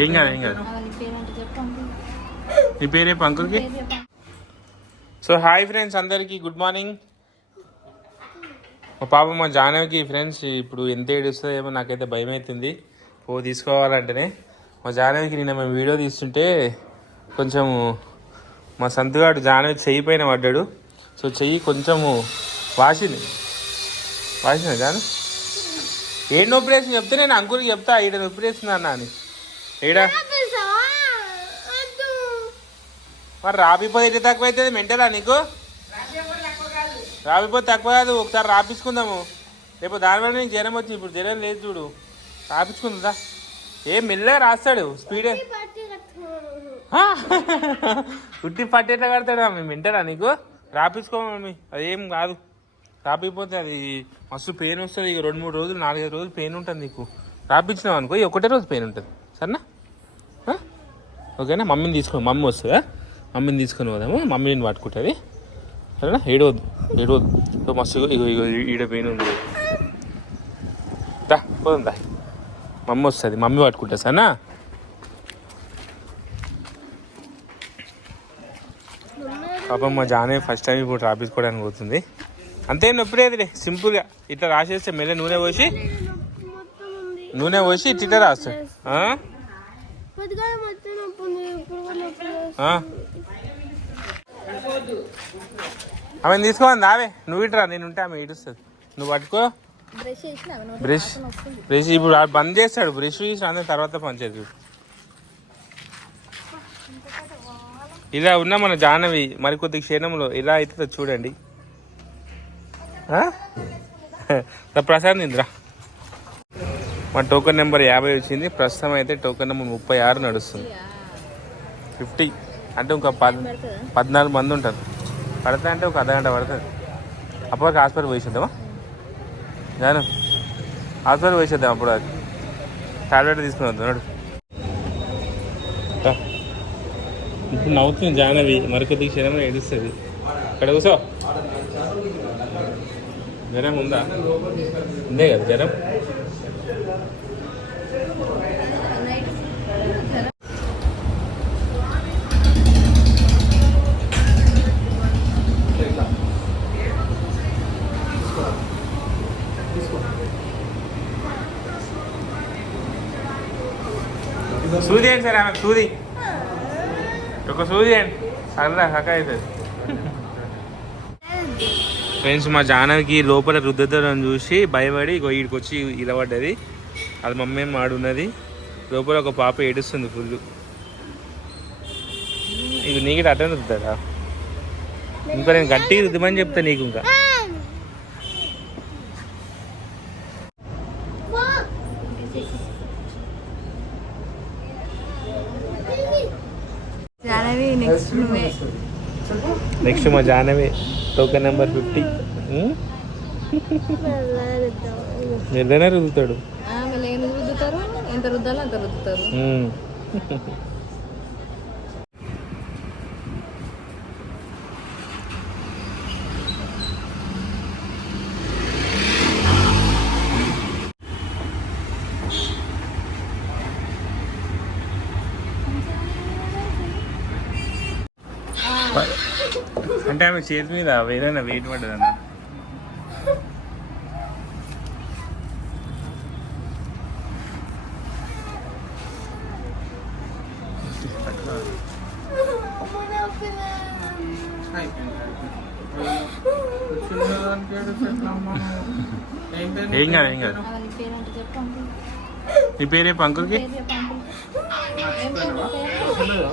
ఏం కాదు ఏం కాదు. నీ పేరే పంకుల్కి సో హాయ్ ఫ్రెండ్స్ అందరికీ గుడ్ మార్నింగ్. మా పాప మా జాహ్నవికి ఫ్రెండ్స్ ఇప్పుడు ఎంత ఏడుస్తుందేమో నాకైతే భయం అవుతుంది ఓ తీసుకోవాలంటేనే. మా జాహ్నవికి నిన్న మేము వీడియో తీస్తుంటే కొంచెం మా సంతుగాడు జానవి చెయ్యి పైన పడ్డాడు. సో చెయ్యి కొంచెము వాసింది. వాసింది కాదు ఏడు నొప్పి వేసి చెప్తే నేను అంకురికి చెప్తా. ఈడ నొప్పి వేసింది అన్న అని. ఈడ? మరి రాపిపోతే ఎట్లా తక్కువ అవుతుంది మెంటలా నీకు? రాపిపోతే తక్కువ కాదు. ఒకసారి రాపించుకుందాము రేపు దానివల్ల నీకు జ్వరం వచ్చింది. ఇప్పుడు జ్వరం లేదు చూడు. రాపించుకుందా ఏం మెల్లగా రాస్తాడు. స్పీడే ఉట్టి పట్టేట్లా కడతాడు? మేము మెంటలా నీకు? రాపించుకోమమ్మీ అదేం కాదు. రాపిపోతే అది మస్తు పెయిన్ వస్తుంది. ఇక రెండు మూడు రోజులు నాలుగైదు రోజులు పెయిన్ ఉంటుంది నీకు. రాపించినావు అనుకో ఒకటే రోజు పెయిన్ ఉంటుంది. సరేనా? ఓకేనా? మమ్మీని తీసుకొని మమ్మీ వస్తుందా? మమ్మీని తీసుకొని పోదాము. మమ్మీని పట్టుకుంటుంది. సరేనా? ఏడవద్దు ఏడవద్దు. మస్తు ఇగో ఇగో ఈడ పెయిన్ ఉంది. దా పోదాం దా. మమ్మీ వస్తుంది మమ్మీ పట్టుకుంటా సరేనా? పాపం మా జానే ఫస్ట్ టైం ఇప్పుడు రాపించుకోవడానికి పోతుంది. అంతే నొప్పి లేదులే సింపుల్గా ఇట్లా రాసేస్తే మెల్ల నూనె పోసి నూనె పోసి ఇట్లా ఇట్లా రాస్తాడు. ఆ? పొద్దుగాల మొత్తం నొప్పి ఉంది ఇప్పుడు కూడా నొప్పి లేదు. ఆ? ఆమెను తీసుకోవాలి దావే నువ్వు ఇట్రా నేను ఉంటే ఆమె ఇడుస్తుంది నువ్వు పట్టుకో బ్రష్ బ్రష్ ఇప్పుడు బంద్ చేస్తాడు. బ్రష్ చేసి అందరం తర్వాత పని చేస్తాడు ఇలా ఉన్న మన జాహ్నవి మరికొద్ది క్షణంలో ఇలా అవుతుందో చూడండి. ప్రసాద్ ఇంద్రా మా టోకెన్ నెంబర్ యాభై వచ్చింది. ప్రస్తుతం అయితే టోకెన్ నెంబర్ ముప్పై ఆరు నడుస్తుంది. ఫిఫ్టీ. అంటే ఇంకా పద్? పద్నాలుగు మంది ఉంటారు. పడతా అంటే ఒక అర్ధగంట పడుతుంది. అప్పటికి హాస్పిటల్ పోసేద్దామా జాను. హాస్పిటల్ పోసేద్దాం అప్పుడు? అది టాబ్లెట్ తీసుకుని వద్దాం. ఇప్పుడు నవ్వుతుంది జానవి. మరికొద్ది క్షణంలో ఏడుస్తుంది. ఇక్కడ కూసో జ్వరం ఉందా? ఉందే కదా జ్వరం సూది ఏంటి సార్ ఆమె సూది. ఒక సూది ఏంటి సరదా సక్క అవుతుంది. ఫ్రెండ్స్ మా జానకి లోపల రుద్దడం చూసి భయపడి ఇగో ఈడికి వచ్చి ఇలా పడ్డది అది మమ్మీ మాడున్నది? లోపల ఒక పాప ఏడుస్తుంది ఫుల్ ఇది నీకు అడ్డం రుద్దాడా ఇంకా నేను గట్టిగా రుద్దమని చెప్తా నీకు ఇంకా. నెక్స్ట్ మా జానవి. టోకెన్ నెంబర్ ఫిఫ్టీ నిర్ణయ రుద్దుతాడు. ఎంత రుద్దాలో అంత రుద్దుతారు. అంటే ఆమె చేతి మీద ఏదైనా వెయిట్ పడ్డదన్న. ఏం కాదు ఏం కాదు. నీ పేరే పంకుల్కి పేరు?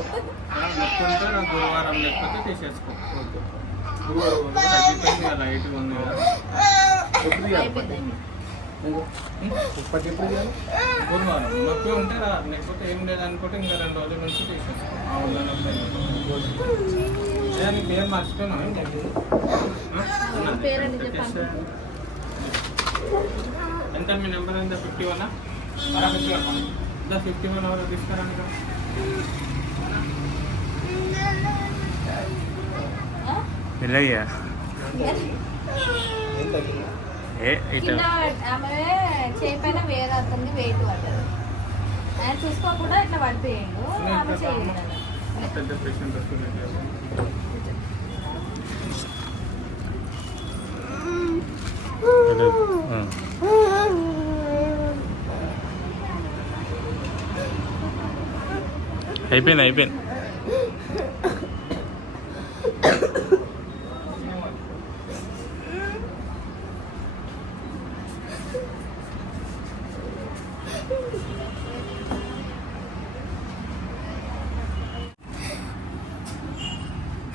నొప్పుంటే నాకు గురువారం లేకపోతే తీసేసుకో. గురువారం తగ్గిపోయింది లైట్గా ఉంది కదా. ఎప్పుడు చేయాలి? అయిపోయింది. ఇప్పటి ఎప్పుడు చేయాలి? గురువారం. నొప్పి ఉంటే రా లేకపోతే ఏం లేదనుకుంటే ఇంకా రెండు రోజుల నుంచి తీసేసుకో. ఆ ఊళ్ళో నొప్పి పేరు మర్చిపోయినా ఎంత మీ నెంబర్ ఎంత? Fifty one fifty one fifty one ఎవరో తీసుకురండి వెళ్ళయ్యా ఏ ఇటు. కింద ఆమె చేపైన వేరేస్తుంది వెయిట్ పడ్డది. ఆయన చూసుకోకుండా ఇట్లా పడిపోయాడు. ఆమె. అయిపోయింది అయిపోయింది.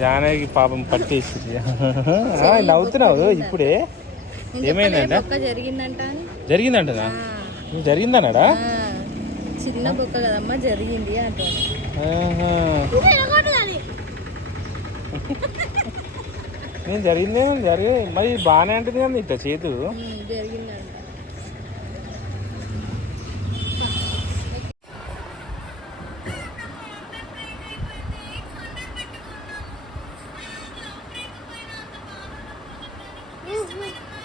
జానకి పాపం పట్టేసి నవ్వుతున్నావు ఇప్పుడే? ఏమైందంట? జరిగిందంటనా? నువ్వు జరిగిందన్నాడా? చిన్న బొక్క కదమ్మా జరిగింది నేను జరిగిందే జరిగి మరి బాగానే అంటుంది కదా ఇట్లా చేతు జరిగిందంట. Music.